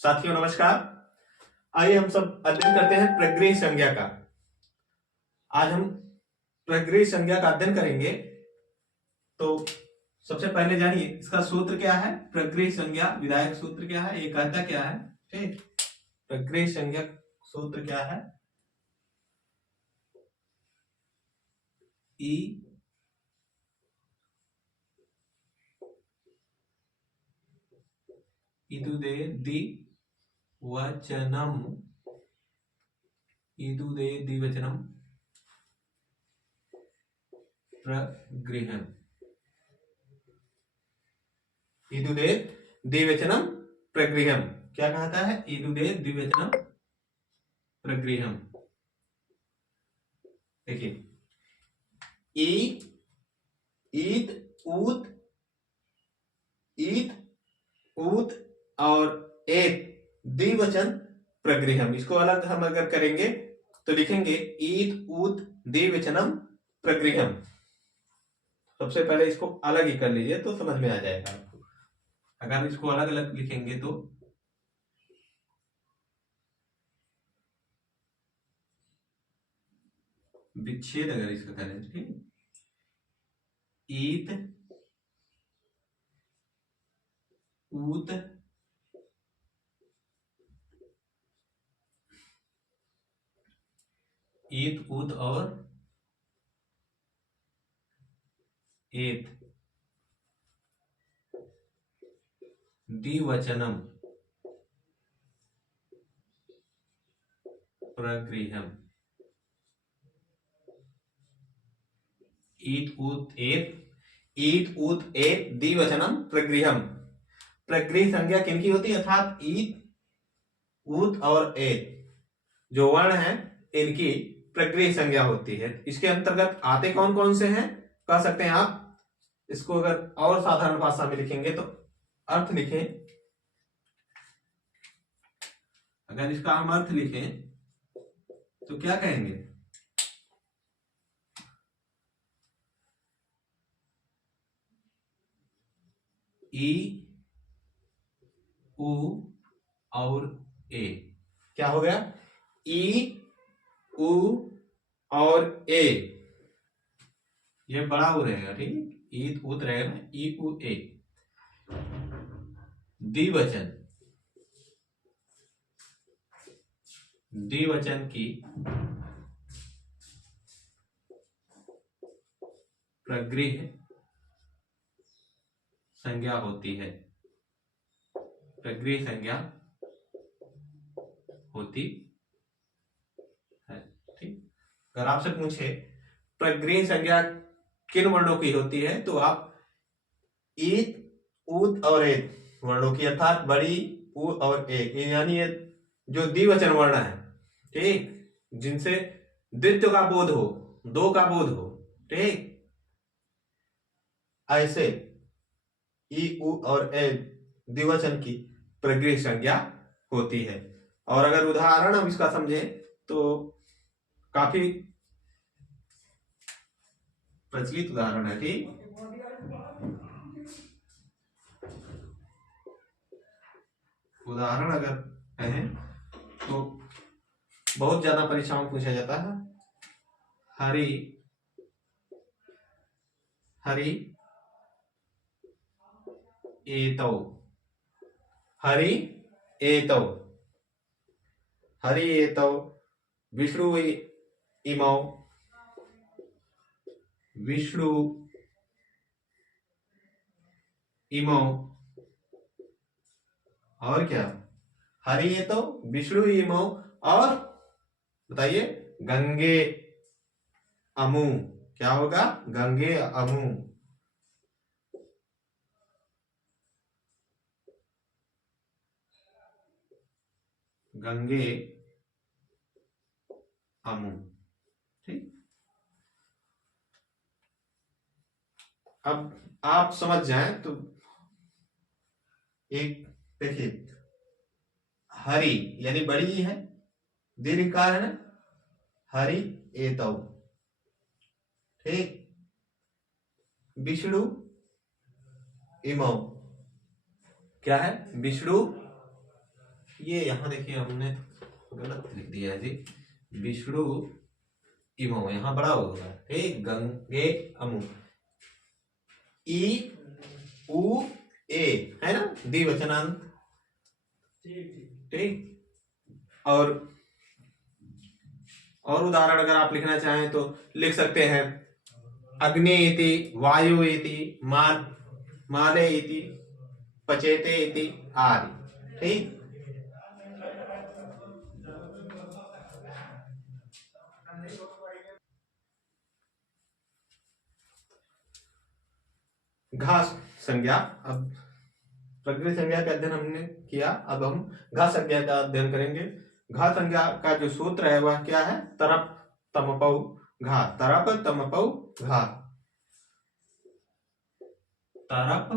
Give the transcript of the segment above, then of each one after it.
साथियों नमस्कार। आइए हम सब अध्ययन करते हैं प्रग्रही संज्ञा का। आज हम प्रग्रही संज्ञा का अध्ययन करेंगे। तो सबसे पहले जानिए इसका सूत्र क्या है। प्रग्रही संज्ञा विधायक सूत्र क्या है, ये कहता क्या है। ठीक, प्रग्रही संज्ञा सूत्र क्या है। ई इदुदे द्विवचनम, इदुदे द्विवचनम प्रगृहम्, इदुदे द्विवचनम प्रगृहम्। क्या कहता है, इदुदे द्विवचनम प्रगृहम्। देखिए ई, ईद, ऊत, ईद, ऊत और एक द्विवचन प्रगृहम्। इसको अलग हम अगर करेंगे तो लिखेंगे ईद ऊत द्विवचनम प्रगृहम्। सबसे पहले इसको अलग ही कर लीजिए तो समझ में आ जाएगा आपको। अगर इसको अलग अलग लिखेंगे तो विच्छेद अगर इसका करें, ठीक, ईत ऊत ईत ऊत और एत द्विवचनम प्रगृहम्। ईत ऊत एत, ईत ऊत एत द्विवचनम प्रगृहम्। प्रगृह संज्ञा किनकी होती है, अर्थात ईत ऊत और एत जो वर्ण है इनकी प्रगृह संज्ञा होती है। इसके अंतर्गत आते कौन कौन से हैं, कह सकते हैं आप। इसको अगर और साधारण भाषा में लिखेंगे तो अर्थ लिखें। अगर इसका हम अर्थ लिखें तो क्या कहेंगे, ई उ और ए। क्या हो गया, ई उ और ए, ये बड़ा हो रहेगा, ठीक, ईद उत रहेगा, ई उ ए द्विवचन, द्विवचन की प्रगृह संज्ञा होती है, प्रगृह संज्ञा होती है। ठीक, अगर आपसे पूछे प्रगृह संज्ञा किन वर्णों की होती है तो आप ईत ऊत और एत वर्णों की, अर्थात बड़ी उ और एक, यानी ये जो द्विवचन वर्ण है, ठीक, जिनसे द्वित्व का बोध हो, दो का बोध हो, ठीक, ऐसे ई उ और ए द्विवचन की प्रगृह संज्ञा होती है। और अगर उदाहरण हम इसका समझे तो काफी प्रचलित उदाहरण है, ठीक, उदाहरण अगर कहें तो बहुत ज्यादा परीक्षाओं में पूछा जाता है। हरि हरि एतौ, हरि एतौ, हरि एतौ विष्णु इमौ, विष्णु इमौ, और क्या, हरि एतौ विष्णु इमौ, और बताइए गंगे अमु। क्या होगा, गंगे अमु, गंगे अमु। ठीक, अब आप समझ जाएं तो एक देखिए, हरि यानी बड़ी है, दीर्घकार है ना, हरि एतौ, ठीक, विष्णु इमौ, क्या है, विष्णु ये यहाँ देखिए हमने गलत लिख दिया है जी, विष्णु इमो, यहाँ बड़ा होगा, ठीक, गंगे अमु, ई उ ए, है ना, द्विवचनांत, ठीक। और उदाहरण अगर आप लिखना चाहें तो लिख सकते हैं अग्नि इति, वायु इति, माले इति, पचेते इति आदि, ठीक। घास संज्ञा, अब प्रकृति संज्ञा का अध्ययन हमने किया, अब हम घा संज्ञा का अध्ययन करेंगे। घा संज्ञा का जो सूत्र है वह क्या है, तरप तमपौ घा, तरप तमपौ घा, तरप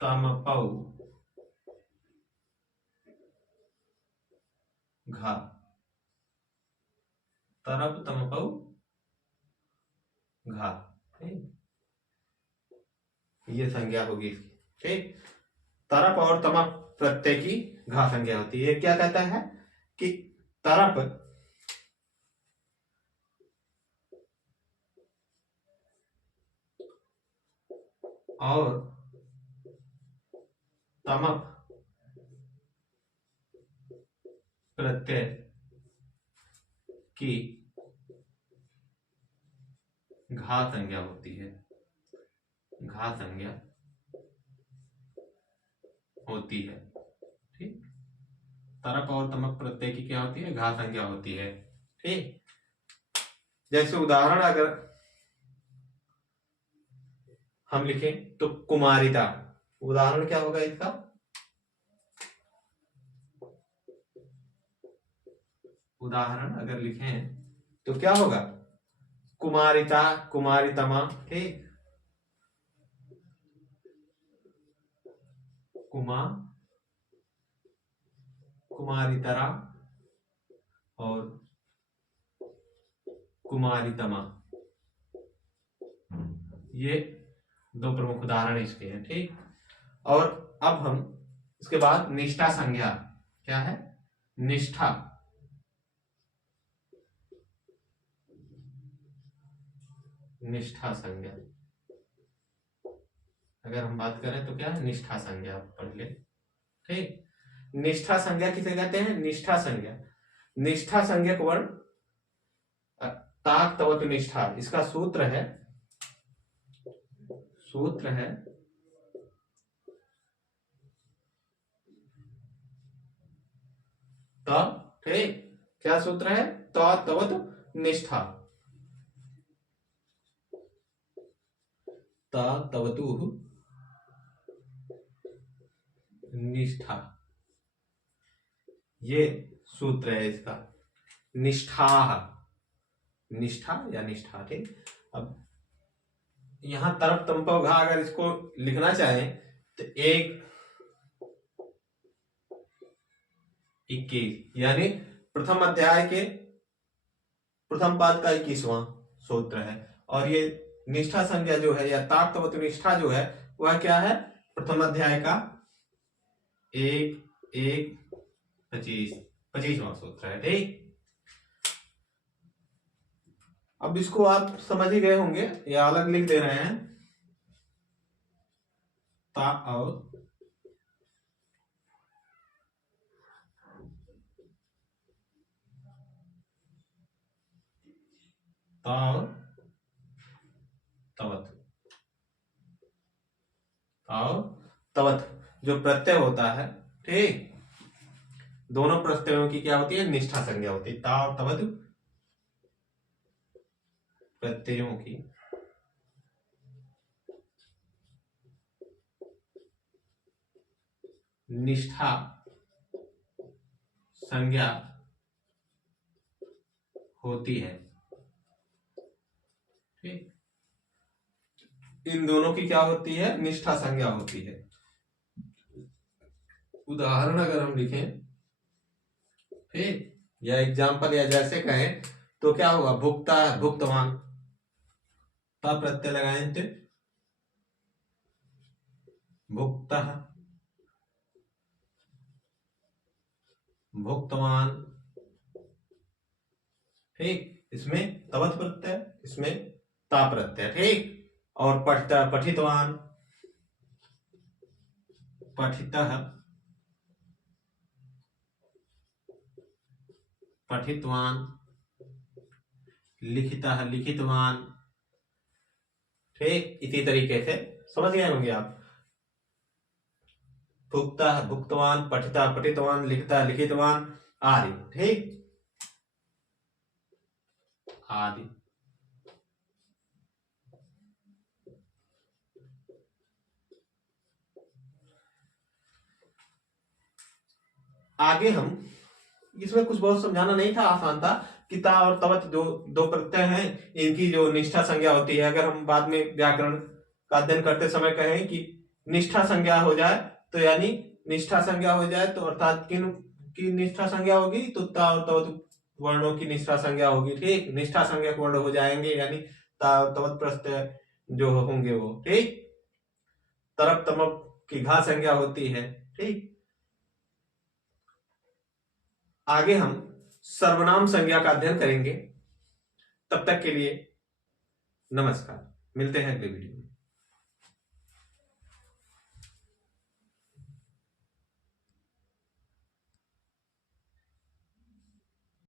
तमपौ घा, तरप तमपौ घा, ठीक, ये संज्ञा होगी, ठीक। तरप और तमप प्रत्यय की घा संज्ञा होती है। क्या कहता है कि तरप और तमप प्रत्यय की घा संज्ञा होती है, घा संज्ञा होती है, ठीक। तरप और तमप प्रत्यय की क्या होती है, घा संज्ञा होती है, ठीक। जैसे उदाहरण अगर हम लिखें तो कुमारिता, उदाहरण क्या होगा इसका, उदाहरण अगर लिखें तो क्या होगा, कुमारिता, कुमारितमा, ठीक, कुमारितरा और कुमारितमा, ये दो प्रमुख उदाहरण इसके हैं, ठीक। और अब हम इसके बाद निष्ठा संज्ञा, क्या है, निष्ठा, निष्ठा संज्ञा, अगर हम बात करें तो क्या है, निष्ठा संज्ञा पढ़ ले, ठीक। निष्ठा संज्ञा किसे कहते हैं, निष्ठा संज्ञा, निष्ठा संज्ञक वर्ण ताक तवत निष्ठा, इसका सूत्र है त, ठीक, क्या सूत्र है, त तवत निष्ठा, त तवतु निष्ठा, ये सूत्र है इसका, निष्ठा, निष्ठा या निष्ठा, ठीक। अब यहां तरप तमपौ घा अगर इसको लिखना चाहें तो 1:21 यानी प्रथम अध्याय के प्रथम पाद का 21वां सूत्र है। और ये निष्ठा संज्ञा जो है या ताक तवतु निष्ठा जो है वह क्या है, प्रथम अध्याय का 1:25वां सूत्र है, ठीक। अब इसको आप समझ ही गए होंगे, या अलग लिख दे रहे हैं, ता और तवत, और तवत जो प्रत्यय होता है, ठीक, दोनों प्रत्ययों की क्या होती है, निष्ठा संज्ञा होती है। ता और तवत प्रत्ययों की निष्ठा संज्ञा होती है, ठीक। इन दोनों की क्या होती है, निष्ठा संज्ञा होती है। उदाहरण अगर हम लिखें, ठीक, या एग्जाम्पल या जैसे कहें तो क्या होगा, भुक्ता, भुक्तवान, ता प्रत्यय लगाएं तो भुक्ता, भुक्तवान, ठीक, इसमें तवत प्रत्यय, इसमें ता प्रत्यय, ठीक। और पठितवान, पठितः, पठितवान, लिखितः, लिखितवान, ठीक। इसी तरीके से समझ गए होंगे आप। भुक्तः, भुक्तवान, पठितः, पठितवान, लिखितः, लिखितवान, आदि, ठीक, आदि। आगे हम, इसमें कुछ बहुत समझाना नहीं था, आसान था। किता और तवत जो दो प्रत्यय हैं, इनकी जो निष्ठा संज्ञा होती है, अगर हम बाद में व्याकरण का अध्ययन करते समय कहें कि निष्ठा संज्ञा हो जाए, तो यानी निष्ठा संज्ञा हो जाए तो अर्थात किन की निष्ठा संज्ञा होगी, तो ता और तवत वर्णों की निष्ठा संज्ञा होगी, ठीक। निष्ठा संज्ञा वर्ण हो जाएंगे, यानी ता और तवत प्रत्यय जो होंगे वो, ठीक। तरप तमप की घा संज्ञा होती है, ठीक। आगे हम सर्वनाम संज्ञा का अध्ययन करेंगे। तब तक के लिए नमस्कार, मिलते हैं अगले वीडियो में।